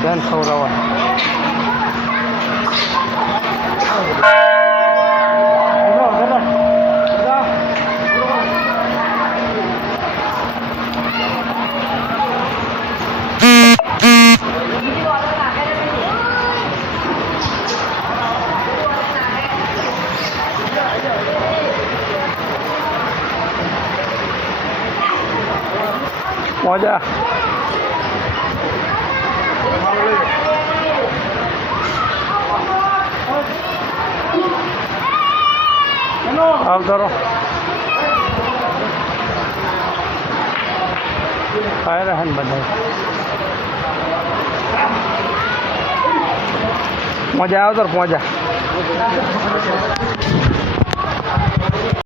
બધાને ખવડાવવા. મજા આવતારો ખાઈ રહ્યા ને બધા. મજા આવતો મજા.